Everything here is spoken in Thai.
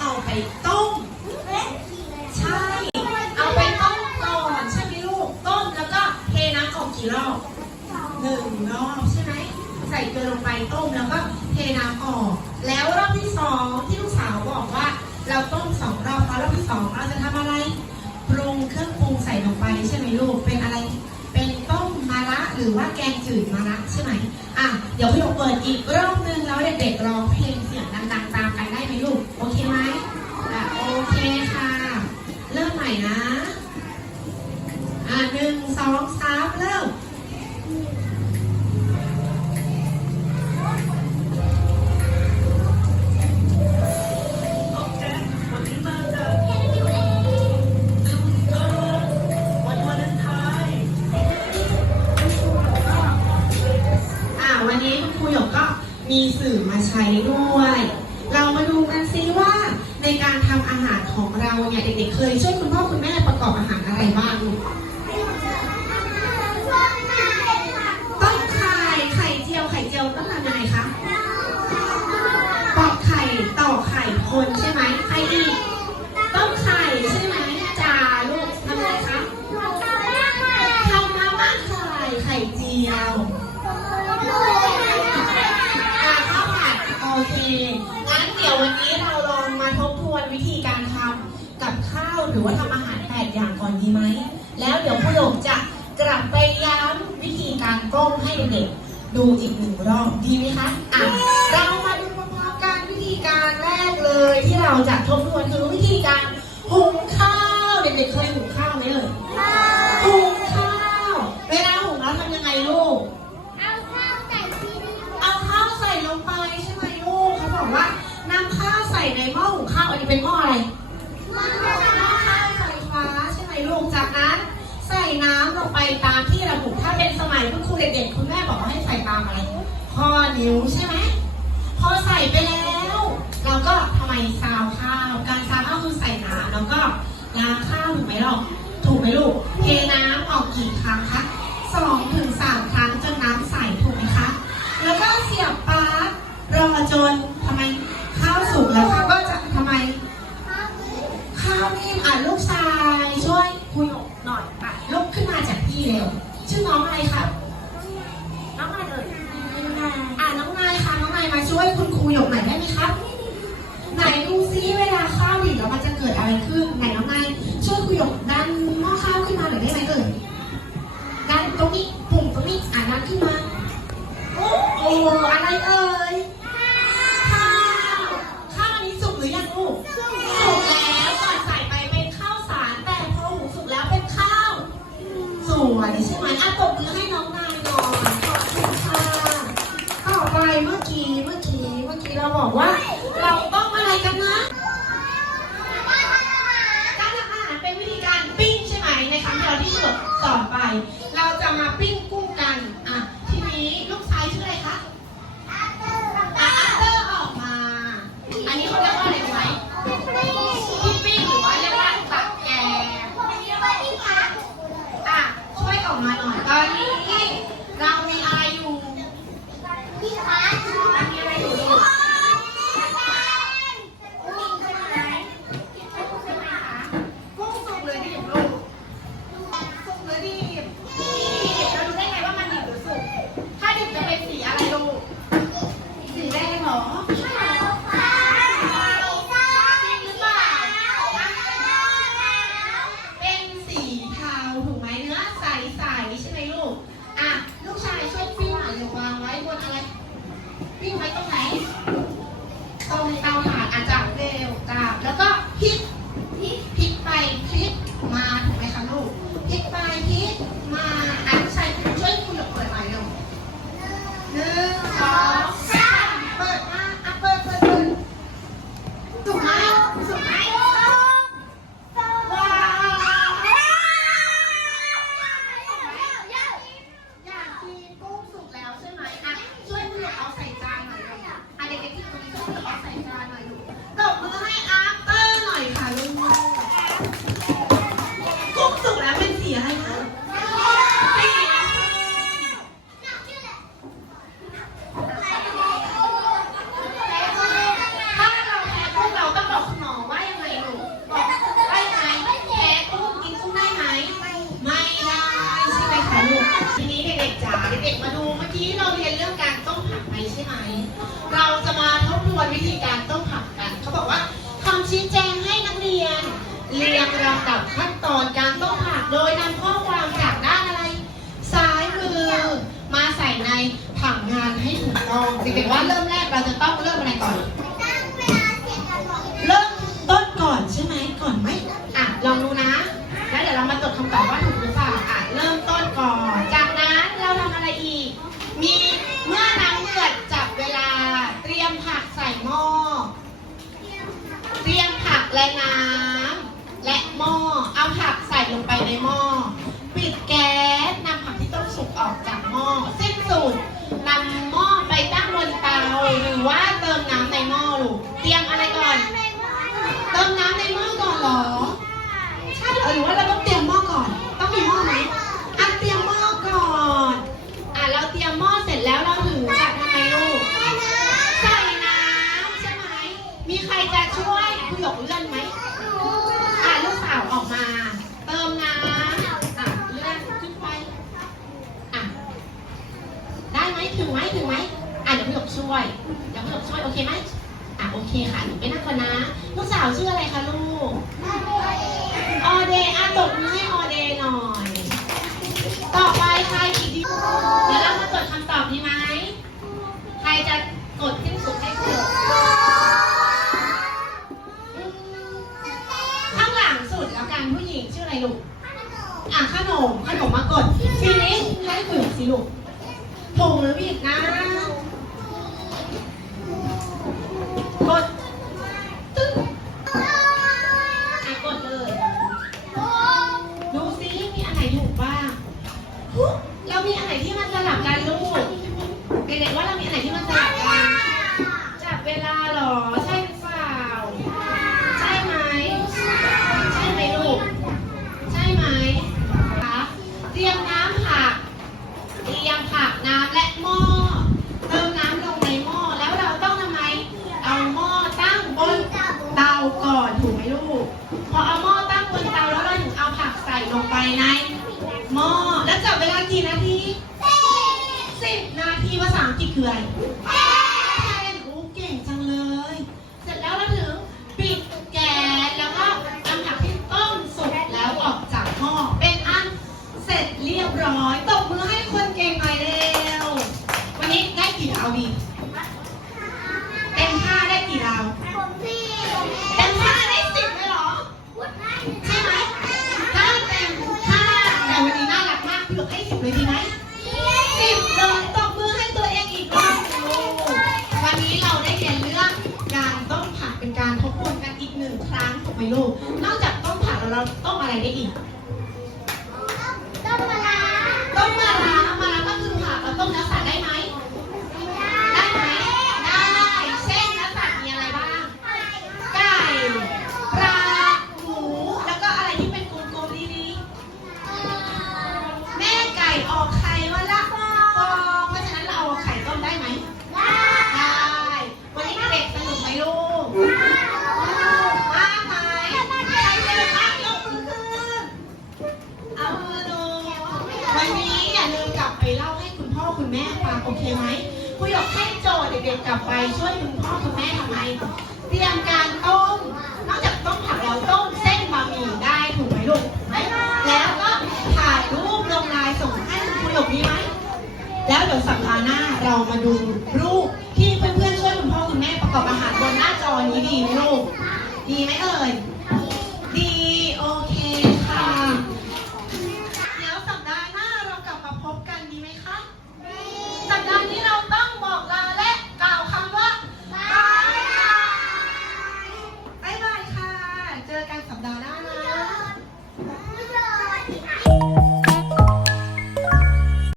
เอาไปต้ม ใช่ เอาไปต้มก่อนใช่ไหมลูก ต้มแล้วก็เทน้ำออกกี่รอบหนึ่งรอบใช่ไหม ใส่เกลือลงไปต้มแล้วก็เทน้ำออก แล้วรอบที่สองที่ลูกสาวบอกว่า เราต้มสองรอบพอรอบที่สองเราจะทำอะไร ปรุงเครื่องปรุงใส่ลงไปใช่ไหมลูก เป็นอะไร เป็นต้มมะระหรือว่าแกงจืดมะระใช่ไหมอะ เดี๋ยวพี่หยกเปิดอีกรอบนึงแล้วเด็กๆร้องเพลงเสียงดังๆตามกันได้ไหมลูก โอเคไหม มใหม่นะ อะหนึ่งสองสามเริ่มวันนี้มาจากวันนไทน์อะวันนี้ครูหยกก็มีสื่อมาใช้ด้วย ด็กๆเคยช่วยคุณพ่อคุณแม่ประกอบอาหารอะไรบ้าง หรือว่าทำอาหารแปดอย่างก่อนดีไหม แล้วเดี๋ยวผู้หลงจะกลับไปย้ำวิธีการต้มให้เด็กๆดูอีกหนึ่งรอบดีไหมคะอะเรามาดูพร้อมๆกันวิธีการแรกเลยที่เราจะทบทวนคือวิธีการหุงข้าวเด็กๆเคยหุงข้าวไหมเอ่ยหุงข้าวเวลาหุงแล้วทำยังไงลูกเอาข้าวใส่ลงไปใช่ไหมลูกเขาบอกว่านำข้าวใส่ในหม้อหุงข้าวอันนี้เป็นหม้ออะไรหม้อข้าวไฟฟ้าใช่ไหมลูกจากนั้น ใส่น้ำ ลงไปตามที่ระบุถ้าเป็นสมัยคุณครูเด็กๆคุณแม่บอกว่าให้ใส่ตามอะไรข้อนิ้วใช่ไหมพอใส่ไปแล้ว เราก็ทำไมซาวข้าว การซาวข้าวคือใส่น้ำแล้วก็ล้างข้าวถูกไหมหรอกถูกไหมลูกเทน้ำออกกี่ครั้งคะ อ้โอ้อะไรเอ่ย ข้าว ข้าวอันนี้สุกหรือยังลูก สุกแล้วก่อนใส่ไปเป็นข้าวสาร แต่พอหุงสุกแล้วเป็นข้าว สวยใช่ไหมอะตบมือให้น้องนายหน่อยขอบคุณค่ะต่อไปเมื่อกี้ เมื่อกี้ เมื่อกี้เราบอกว่า เราต้องอะไรกันนะ การทำอาหารเป็นวิธีการปิ้งใช่ไหมในครั้งที่เราที่จบสอนไป เราจะมาปิ้งกุ้งกัน อะ ทีนี้ลูกชายชื่ออะไรคะอาร์เตอร์ออกมา อันนี้เขาเรียกว่าอะไรรู้ไหมที่ปิ้งหรือว่าเรียกว่าตักแกงอะ ช่วยออกมา ห đi mấy con này? Malam lah, belakang kau belum menaik kau. รือว่าเติมน้ำในหม้อลูก เตรียมอะไรก่อน เติมน้ำในหม้อก่อนเหรอ ใช่เหรอหรือว่าเราต้องเตรียมหม้อก่อน ต้องมีหม้อไหมอะเตรียมหม้อก่อน อะเราเตรียมหม้อเสร็จแล้วเราถึงจะทำไมลูก ใส่น้ำใช่ไหม มีใครจะช่วยคุณหลงเลื่อนไหมาวชื่ออะไรคะลูก ออเดย์อาตบมือให้ออเดย์หน่อย ต่อไปใครอีกดีเดี๋ยวเรามากดคำตอบนี้ไหม ใครจะกดที่สุดให้คุณข้างหลังสุดแล้วกันผู้หญิงชื่ออะไรลูก อะขนมขนมมากดทีนี้ให้คุณสีลูกถูกหรือผิดนะูก พอเอาหม้อตั้งบนเตาแล้วเราถึงเอาผักใส่ลงไปในหม้อ แล้วจับเวลากี่นาทีสิบนาทีภาษาอังกฤษคืออะไร พี่อกให้สิบเลยดีไหมสิบเลยตบมือให้ตัวเองอีกรอบหนึ่งวันนี้เราได้เรียนเรื่องการต้องผ่าเป็นการทบทวนกันอีกหนึ่งครั้งถูกไหมลูก นอกจากต้องผ่าแล้วเราต้องอะไรได้อีก กลับไปช่วยคุณ